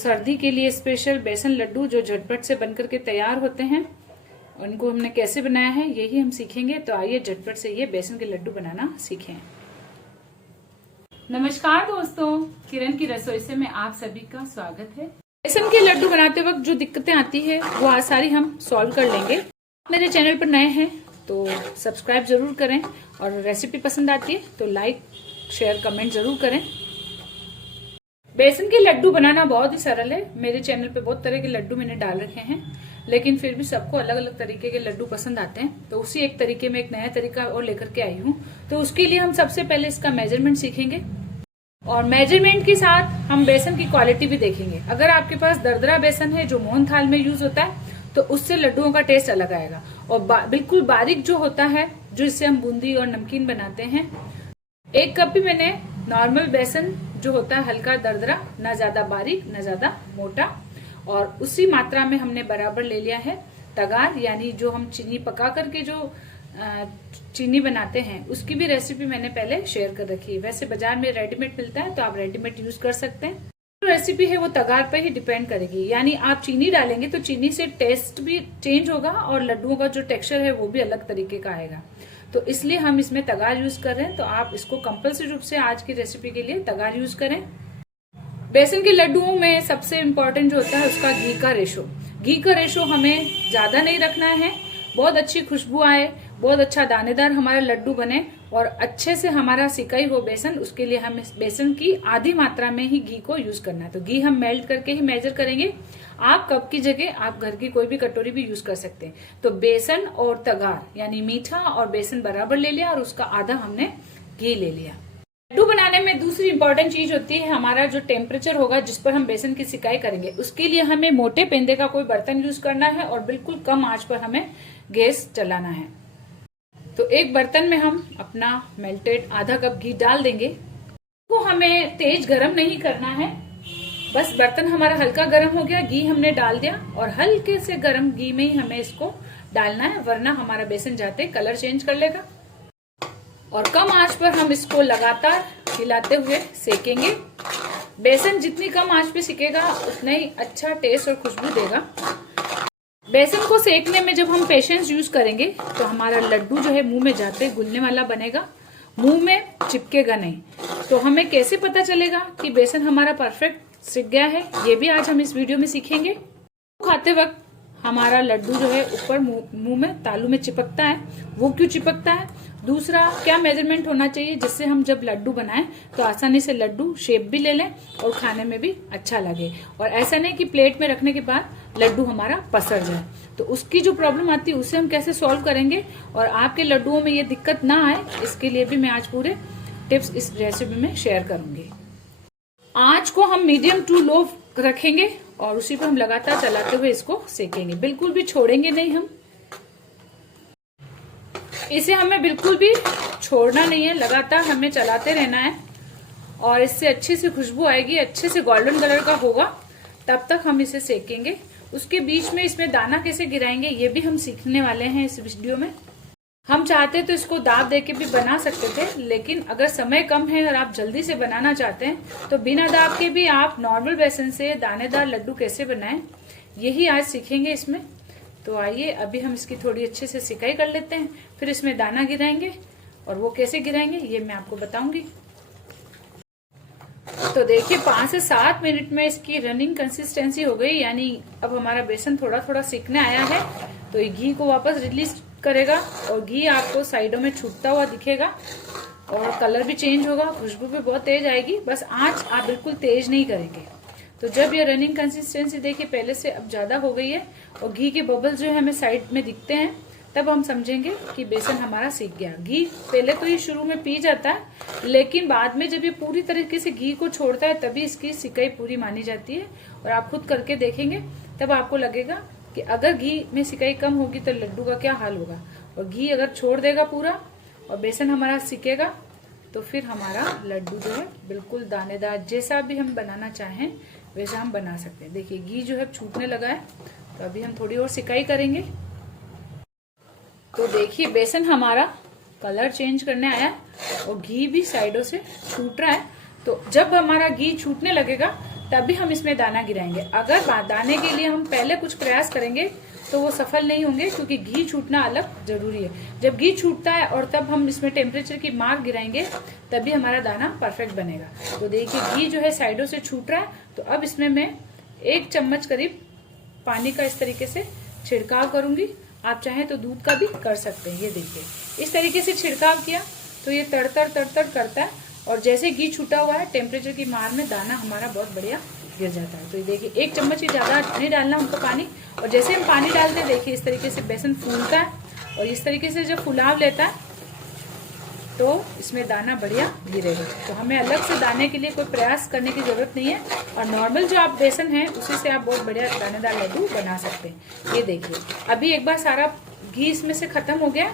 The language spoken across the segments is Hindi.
सर्दी के लिए स्पेशल बेसन लड्डू जो झटपट से बनकर के तैयार होते हैं, उनको हमने कैसे बनाया है यही हम सीखेंगे। तो आइए झटपट से ये बेसन के लड्डू बनाना सीखें। नमस्कार दोस्तों, किरण की रसोई से में आप सभी का स्वागत है। बेसन के लड्डू बनाते वक्त जो दिक्कतें आती है वो आज सारी हम सॉल्व कर लेंगे। मेरे चैनल पर नए हैं तो सब्सक्राइब जरूर करें, और रेसिपी पसंद आती है तो लाइक शेयर कमेंट जरूर करें। बेसन के लड्डू बनाना बहुत ही सरल है। मेरे चैनल पे बहुत तरह के लड्डू मैंने डाल रखे हैं, लेकिन फिर भी सबको अलग अलग तरीके के लड्डू पसंद आते हैं, तो उसी एक तरीके में एक नया तरीका और लेकर के आई हूँ। तो उसके लिए हम सबसे पहले इसका मेजरमेंट सीखेंगे, और मेजरमेंट के साथ हम बेसन की क्वालिटी भी देखेंगे। अगर आपके पास दरदरा बेसन है जो मोहन थाल में यूज होता है तो उससे लड्डुओं का टेस्ट अलग आएगा, और बिल्कुल बारीक जो होता है जो इससे हम बूंदी और नमकीन बनाते हैं। 1 कप भी मैंने नॉर्मल बेसन जो होता है हल्का दरदरा, ना ज्यादा बारीक ना ज्यादा मोटा, और उसी मात्रा में हमने बराबर ले लिया है तगार, यानी जो हम चीनी पका करके जो चीनी बनाते हैं उसकी भी रेसिपी मैंने पहले शेयर कर रखी है। वैसे बाजार में रेडीमेड मिलता है तो आप रेडीमेड यूज कर सकते हैं। जो रेसिपी है वो तगार पर ही डिपेंड करेगी, यानी आप चीनी डालेंगे तो चीनी से टेस्ट भी चेंज होगा और लड्डुओं का जो टेक्सचर है वो भी अलग तरीके का आएगा। तो इसलिए हम इसमें तगार यूज कर रहे हैं, तो आप इसको कंपल्सरी रूप से आज की रेसिपी के लिए तगार यूज करें। बेसन के लड्डुओं में सबसे इम्पोर्टेंट जो होता है उसका घी का रेशो। घी का रेशो हमें ज्यादा नहीं रखना है, बहुत अच्छी खुशबू आए, बहुत अच्छा दानेदार हमारा लड्डू बने और अच्छे से हमारा सिकाई हो बेसन, उसके लिए हम इस बेसन की आधी मात्रा में ही घी को यूज करना है। तो घी हम मेल्ट करके ही मेजर करेंगे। आप कप की जगह आप घर की कोई भी कटोरी भी यूज कर सकते हैं। तो बेसन और तगार यानी मीठा और बेसन बराबर ले लिया, और उसका आधा हमने घी ले लिया। लड्डू बनाने में दूसरी इंपॉर्टेंट चीज होती है हमारा जो टेम्परेचर होगा जिस पर हम बेसन की सिकाई करेंगे। उसके लिए हमें मोटे पेंदे का कोई बर्तन यूज करना है और बिल्कुल कम आंच पर हमें गैस चलाना है। तो एक बर्तन में हम अपना मेल्टेड आधा कप घी डाल देंगे। वो हमें तेज गरम नहीं करना है, बस बर्तन हमारा हल्का गरम हो गया, घी हमने डाल दिया, और हल्के से गरम घी में ही हमें इसको डालना है, वरना हमारा बेसन जाते कलर चेंज कर लेगा। और कम आंच पर हम इसको लगातार हिलाते हुए सेकेंगे। बेसन जितनी कम आंच पे सिकेगा उतना ही अच्छा टेस्ट और खुशबू देगा। बेसन को सेकने में जब हम पेशेंस यूज करेंगे तो हमारा लड्डू जो है मुंह में जाते गुलने वाला बनेगा, मुंह में चिपकेगा नहीं। तो हमें कैसे पता चलेगा कि बेसन हमारा परफेक्ट सिक गया है, ये भी आज हम इस वीडियो में सीखेंगे। खाते वक्त हमारा लड्डू जो है ऊपर मुंह में तालू में चिपकता है, वो क्यों चिपकता है? दूसरा, क्या मेजरमेंट होना चाहिए जिससे हम जब लड्डू बनाएं तो आसानी से लड्डू शेप भी ले लें और खाने में भी अच्छा लगे, और ऐसा नहीं कि प्लेट में रखने के बाद लड्डू हमारा पसर जाए। तो उसकी जो प्रॉब्लम आती है उसे हम कैसे सॉल्व करेंगे और आपके लड्डुओं में ये दिक्कत ना आए, इसके लिए भी मैं आज पूरे टिप्स इस रेसिपी में शेयर करूंगी। आंच को हम मीडियम टू लो रखेंगे और उसी पर हम लगातार चलाते हुए इसको सेकेंगे, बिल्कुल भी छोड़ेंगे नहीं हम। इसे हमें बिल्कुल भी छोड़ना नहीं है, लगातार हमें चलाते रहना है, और इससे अच्छी सी खुशबू आएगी, अच्छे से गोल्डन कलर का होगा, तब तक हम इसे सेकेंगे। उसके बीच में इसमें दाना कैसे गिराएंगे ये भी हम सीखने वाले हैं इस वीडियो में। हम चाहते तो इसको दाब दे के भी बना सकते थे, लेकिन अगर समय कम है और आप जल्दी से बनाना चाहते हैं तो बिना दाब के भी आप नॉर्मल बेसन से दानेदार लड्डू कैसे बनाएं यही आज सीखेंगे इसमें। तो आइए अभी हम इसकी थोड़ी अच्छे से सिकाई कर लेते हैं, फिर इसमें दाना गिराएंगे, और वो कैसे गिराएंगे ये मैं आपको बताऊंगी। तो देखिए 5 से 7 मिनट में इसकी रनिंग कंसिस्टेंसी हो गई, यानी अब हमारा बेसन थोड़ा थोड़ा सिकने आया है। तो ये घी को वापस रिलीज करेगा और घी आपको साइडों में छूटता हुआ दिखेगा, और कलर भी चेंज होगा, खुशबू भी बहुत तेज आएगी। बस आंच आप बिल्कुल तेज नहीं करेंगे। तो जब ये रनिंग कंसिस्टेंसी देखिए पहले से अब ज्यादा हो गई है और घी के बबल्स जो है हमें साइड में दिखते हैं, तब हम समझेंगे कि बेसन हमारा सीख गया। घी पहले तो ये शुरू में पी जाता है, लेकिन बाद में जब ये पूरी तरीके से घी को छोड़ता है तभी इसकी सिकाई पूरी मानी जाती है। और आप खुद करके देखेंगे तब आपको लगेगा कि अगर घी में सिकाई कम होगी तो लड्डू का क्या हाल होगा, और घी अगर छोड़ देगा पूरा और बेसन हमारा सिकेगा तो फिर हमारा लड्डू जो है बिल्कुल दानेदार, जैसा भी हम बनाना चाहें वैसा हम बना सकते हैं। देखिए घी जो है छूटने लगा है, तो अभी हम थोड़ी और सिकाई करेंगे। तो देखिए बेसन हमारा कलर चेंज करने आया है और घी भी साइडों से छूट रहा है। तो जब हमारा घी छूटने लगेगा तभी हम इसमें दाना गिराएंगे। अगर दाने के लिए हम पहले कुछ प्रयास करेंगे तो वो सफल नहीं होंगे, क्योंकि घी छूटना अलग जरूरी है। जब घी छूटता है और तब हम इसमें टेम्परेचर की मार्क गिराएंगे तभी हमारा दाना परफेक्ट बनेगा। तो देखिए घी जो है साइडों से छूट रहा है। तो अब इसमें मैं 1 चम्मच करीब पानी का इस तरीके से छिड़काव करूंगी। आप चाहें तो दूध का भी कर सकते हैं। ये देखिए इस तरीके से छिड़काव किया तो ये तड़तड़ तड़तड़ करता है, और जैसे घी छूटा हुआ है टेम्परेचर की मार में दाना हमारा बहुत बढ़िया गिर जाता है। तो ये देखिए 1 चम्मच ही ज्यादा नहीं डालना हमको पानी। और जैसे हम पानी डालते हैं देखिए इस तरीके से बेसन फूलता है, और इस तरीके से जब फुलाव लेता है तो इसमें दाना बढ़िया गिरेगा। तो हमें अलग से दाने के लिए कोई प्रयास करने की जरूरत नहीं है, और नॉर्मल जो आप बेसन है उसी से आप बहुत बढ़िया दानेदार लड्डू बना सकते हैं। ये देखिए अभी एक बार सारा घी इसमें से खत्म हो गया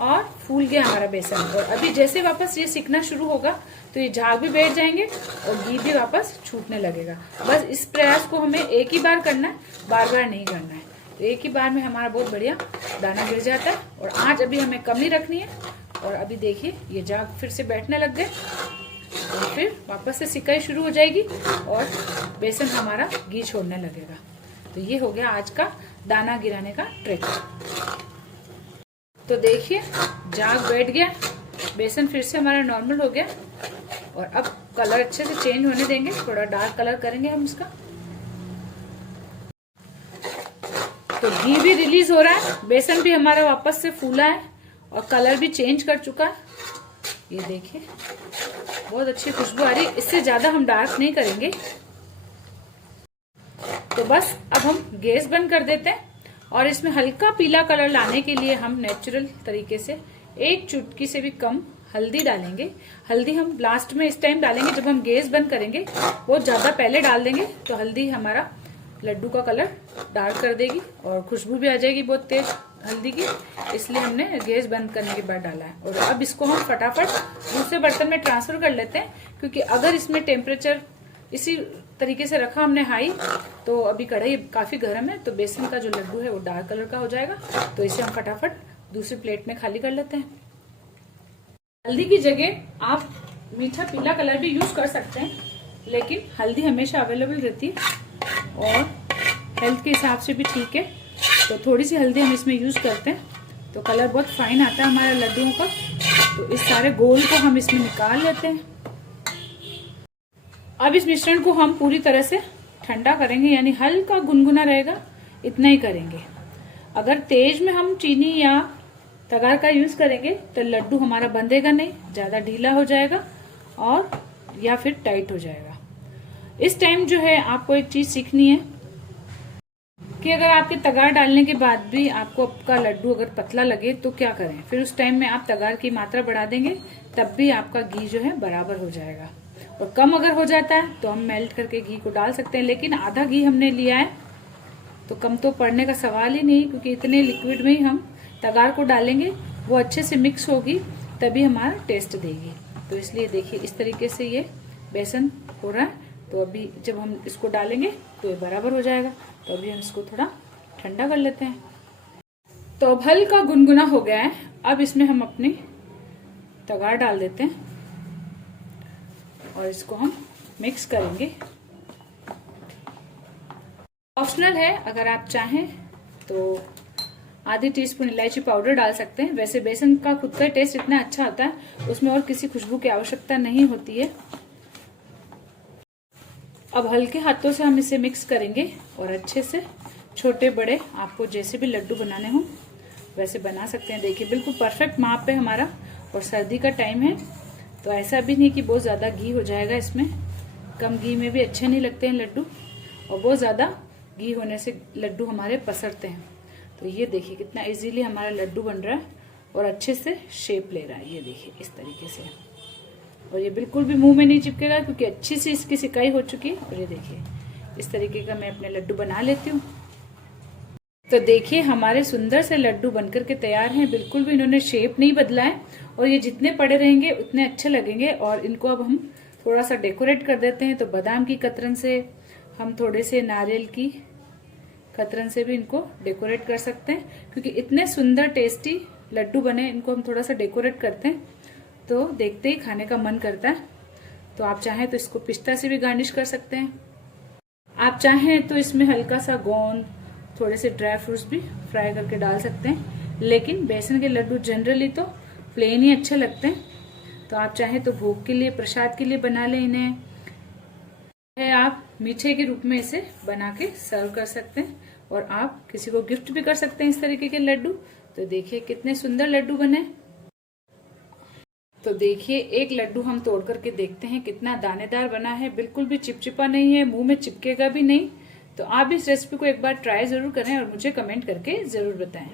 और फूल गया हमारा बेसन, और अभी जैसे वापस ये सिकना शुरू होगा तो ये झाग भी बैठ जाएंगे और घी भी वापस छूटने लगेगा। बस इस प्रयास को हमें एक ही बार करना है, बार बार नहीं करना है। तो एक ही बार में हमारा बहुत बढ़िया दाना गिर जाता है। और आँच अभी हमें कम ही रखनी है। और अभी देखिए ये झाग फिर से बैठने लग गए, और फिर वापस से सिकाई शुरू हो जाएगी और बेसन हमारा घी छोड़ने लगेगा। तो ये हो गया आज का दाना गिराने का ट्रिक। तो देखिए झाग बैठ गया, बेसन फिर से हमारा नॉर्मल हो गया, और अब कलर अच्छे से चेंज होने देंगे। थोड़ा डार्क कलर करेंगे हम इसका। तो घी भी रिलीज हो रहा है, बेसन भी हमारा वापस से फूला है, और कलर भी चेंज कर चुका है। ये देखिए बहुत अच्छी खुशबू आ रही है। इससे ज्यादा हम डार्क नहीं करेंगे। तो बस अब हम गैस बंद कर देते हैं, और इसमें हल्का पीला कलर लाने के लिए हम नेचुरल तरीके से 1 चुटकी से भी कम हल्दी डालेंगे। हल्दी हम लास्ट में इस टाइम डालेंगे जब हम गैस बंद करेंगे। बहुत ज्यादा पहले डाल देंगे तो हल्दी हमारा लड्डू का कलर डार्क कर देगी, और खुशबू भी आ जाएगी बहुत तेज हल्दी की। इसलिए हमने गैस बंद करने के बाद डाला है। और अब इसको हम फटाफट दूसरे बर्तन में ट्रांसफर कर लेते हैं, क्योंकि अगर इसमें टेम्परेचर इसी तरीके से रखा हमने हाई, तो अभी कढ़ाई काफी गर्म है, तो बेसन का जो लड्डू है वो डार्क कलर का हो जाएगा। तो इसे हम फटाफट दूसरी प्लेट में खाली कर लेते हैं। हल्दी की जगह आप मीठा पीला कलर भी यूज कर सकते हैं, लेकिन हल्दी हमेशा अवेलेबल रहती है और हेल्थ के हिसाब से भी ठीक है। तो थोड़ी सी हल्दी हम इसमें यूज करते हैं तो कलर बहुत फाइन आता है हमारे लड्डुओं का। तो इस सारे गोल को हम इसमें निकाल लेते हैं। अब इस मिश्रण को हम पूरी तरह से ठंडा करेंगे, यानी हल्का गुनगुना रहेगा, इतना ही करेंगे। अगर तेज में हम चीनी या तगार का यूज करेंगे तो लड्डू हमारा बंधेगा नहीं, ज्यादा ढीला हो जाएगा और या फिर टाइट हो जाएगा। इस टाइम जो है आपको एक चीज सीखनी है कि अगर आपके तगार डालने के बाद भी आपको आपका लड्डू अगर पतला लगे तो क्या करें। फिर उस टाइम में आप तगार की मात्रा बढ़ा देंगे, तब भी आपका घी जो है बराबर हो जाएगा। और कम अगर हो जाता है तो हम मेल्ट करके घी को डाल सकते हैं, लेकिन आधा घी हमने लिया है तो कम तो पड़ने का सवाल ही नहीं, क्योंकि इतने लिक्विड में ही हम तगार को डालेंगे, वो अच्छे से मिक्स होगी तभी हमारा टेस्ट देगी। तो इसलिए देखिए इस तरीके से ये बेसन हो रहा है। तो अभी जब हम इसको डालेंगे तो ये बराबर हो जाएगा। तो अभी हम इसको थोड़ा ठंडा कर लेते हैं। तो अब हल्का गुनगुना हो गया है। अब इसमें हम अपनी तगार डाल देते हैं और इसको हम मिक्स करेंगे। ऑप्शनल है, अगर आप चाहें तो आधी टीस्पून इलायची पाउडर डाल सकते हैं। वैसे बेसन का खुद का टेस्ट इतना अच्छा होता है, उसमें और किसी खुशबू की आवश्यकता नहीं होती है। अब हल्के हाथों से हम इसे मिक्स करेंगे और अच्छे से छोटे बड़े आपको जैसे भी लड्डू बनाने हो वैसे बना सकते हैं। देखिए बिल्कुल परफेक्ट माप है हमारा, और सर्दी का टाइम है तो ऐसा भी नहीं कि बहुत ज्यादा घी हो जाएगा इसमें। कम घी में भी अच्छे नहीं लगते हैं लड्डू, और बहुत ज्यादा घी होने से लड्डू हमारे पसरते हैं। तो ये देखिए कितना इजीली हमारा लड्डू बन रहा है और अच्छे से शेप ले रहा है। ये देखिए इस तरीके से, और ये बिल्कुल भी मुंह में नहीं चिपकेगा क्योंकि अच्छी सी इसकी सिकाई हो चुकी है। और ये देखिए इस तरीके का मैं अपने लड्डू बना लेती हूँ। तो देखिए हमारे सुंदर से लड्डू बनकर के तैयार हैं। बिल्कुल भी इन्होंने शेप नहीं बदला है, और ये जितने पड़े रहेंगे उतने अच्छे लगेंगे। और इनको अब हम थोड़ा सा डेकोरेट कर देते हैं। तो बादाम की कतरन से, हम थोड़े से नारियल की कतरन से भी इनको डेकोरेट कर सकते हैं, क्योंकि इतने सुंदर टेस्टी लड्डू बने। इनको हम थोड़ा सा डेकोरेट करते हैं तो देखते ही खाने का मन करता है। तो आप चाहें तो इसको पिस्ता से भी गार्निश कर सकते हैं। आप चाहें तो इसमें हल्का सा गोंद, थोड़े से ड्राई फ्रूट्स भी फ्राई करके डाल सकते हैं, लेकिन बेसन के लड्डू जनरली तो प्लेन ही अच्छे लगते हैं। तो आप चाहे तो भोग के लिए, प्रसाद के लिए बना लें इन्हें, है आप मीठे के रूप में इसे बना के सर्व कर सकते हैं, और आप किसी को गिफ्ट भी कर सकते हैं इस तरीके के लड्डू। तो देखिए कितने सुंदर लड्डू बने। तो देखिए एक लड्डू हम तोड़ करके देखते हैं कितना दानेदार बना है, बिल्कुल भी चिपचिपा नहीं है, मुंह में चिपकेगा भी नहीं। तो आप इस रेसिपी को एक बार ट्राई जरूर करें और मुझे कमेंट करके जरूर बताएं।